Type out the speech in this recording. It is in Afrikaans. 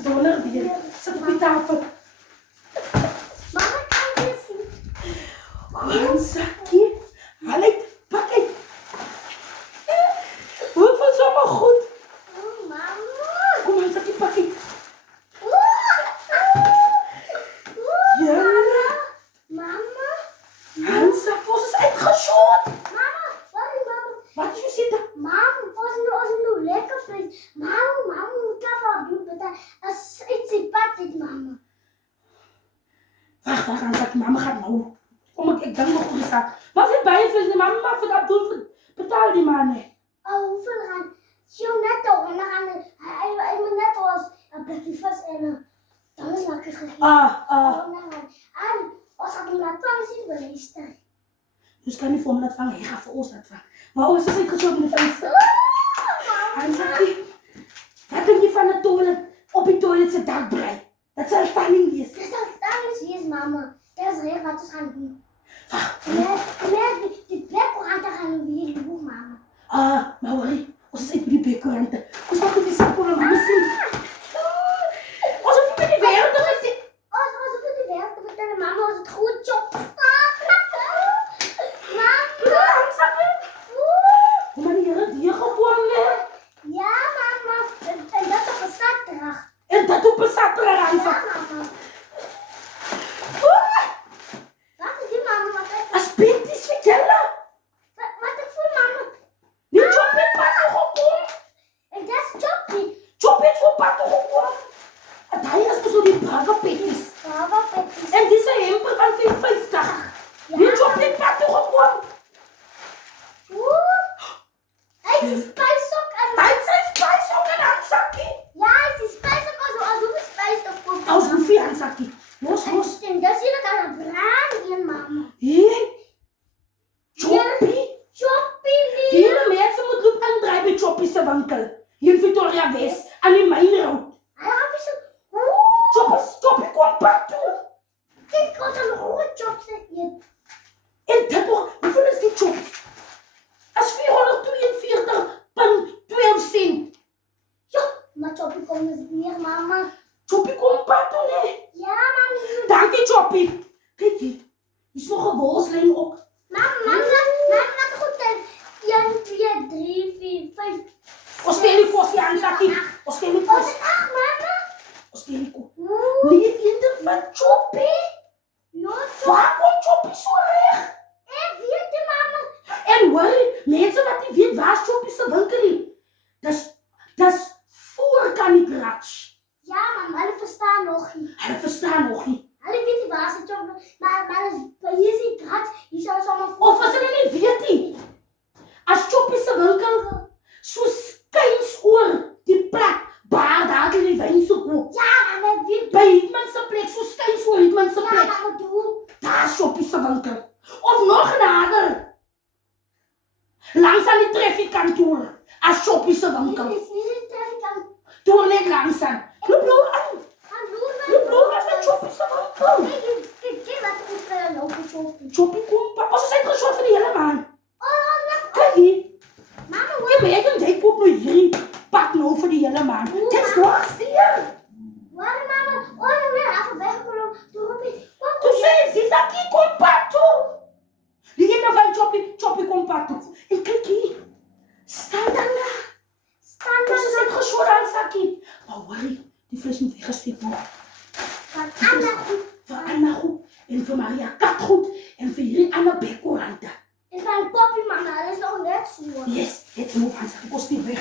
is donder weer. Sit op die tafel. Mama kan weer zien. Handsakkie. Haal uit, pak uit. Hoe voelt zomaar goed? Oh, mama. Kom handsakkie, pak uit. Ja. Mama. Handsak, ons is uitgeschoot. Mama, wat is mama? Wat is jy sê dat? Mam, ons nou lekker vlees. Mama moet daar doen, maar as iets in pad is, mama. Wacht, Handsakkie, mama gaat nou. Kom ek dink nog goed saak. Wat is baie vlees? Mama maak vir Abdul betaal die man nie. Oh, hoeveel gaan? Sjoe, net toch. En dan gaan hij moet net als een plekje vast en dan is lekker gegeten. En als ik hem laat vangen, zien we lezen. Dus kan nie vir hom laat vang, hy gaan vir ons laat vang. Maar ons is uitgesloop in die venster. Handsakkie, wat dink jy van 'n toilet op die toilet se dak brei? Dat sal spanning wees. Dat zal staan is, mama. Dat is heel wat we gaan doen. Wacht, Die plek gaan te gaan weer doen, mama. maar hoorie, ons is uit by die bekkurante. Ons maak op die sak om mama sien. Ons hoef nie by die wereld te gesien. Als we de werk te vertellen, mama, was het goed job. Mama. Handsakkie. Kom maar die Here die gewoon weer. Ja, mama. En dat op een zaterdag. En dat op 'n Saterdag Ja, Handsakkie. mama. Wat is die, mama? As pinties vir julle. Wat ik voel, mama? Nie chop het pad toe gekom. En dat is choppie. Chop het voor pad toe gekom. En hy is mos so die brave pinties. Baba, petjes. En dis 'n hemper van 450. Nie chop het pad toe gekom. Hij is spijsok en... Hy sê spys ook in Handsakkie. Ja, hij is spijsok alsof het spijsok komt. Ons hoef nie Handsakkie. Los. En dat zie ik aan het branden, mama. Hier. Choppie. Choppie, Hier mense moet loop indraai by Choppie se winkel. Hier in Victoria West aan die Mynroad. Hij had zo... Choppie kom pad toe. Kijk, wat een goede chop zit je. En dit nog, hoeveel is die chop? As 442.12 cent. Ja, maar choppie komt dus weer, mama. Choppie kom pad toe, nee. Ja, mama. Dankie, Choppie. Kijk hier. Hier is nog 'n worslyn ook. Mama, laat goed tellen. 1, 2, 3, 4, 5. Ons stel die kos hier aan, Handsakkie. Ons stel die Oh, kos. dat is 8, mama. Ons stel die kos. Oeh. Nee, eender van Choppie. Ja, Waar kom Choppie so reg? ik weet het, mama. En hoor, mense wat nie weet waar is Choppie se winkel nie. Dis voor kan die garage. Ja, mama, hulle verstaan nog niet. Hulle verstaan nog nie. Hulle weet nie waar se choppie, maar hier is die gat. Hier sal sommer Of as hulle nie weet nie. As Choppie se winkel so skuins oor die plek waar daar die wyn se koop. Ja, mama, weet. By Hitman se plek, so skuins voor Hitman se Ja, plek. mama, doe. Daar is Choppie se winkel. Of nog nader. Langs aan die traffiekkantoor. As Choppie se winkel. Dit is niet een traffic. Door net langs aan. Loop aan. Loop aan met Choppie se winkel. Kijk wat ik lopen choppie. Choppie kom pa. Ons is uitgesort vir die hele maand. Oh, Kyk hier. mama, Jy weet jy koop nou hierdie pak nou vir die hele maand. Dis dwarsdeur. waar mama? Oh, dan weer even weggelopen. Toen roep ik, Tu sê, Zizaki kom pa toe. Die ene van Choppie kom pa toe. En kyk hier. Staan dan daar. stand Ons is uitgesort aan Sakkie. Maar hoorie, die vlees moet weggesteek word. van Anna goed. Vir Anna goed. En vir Maria Kat goed. En vir hierdie ander bekkorante. En van Poppy, mama, dat is nog net zo. Yes, dit moet van Sakkie kost nie weg.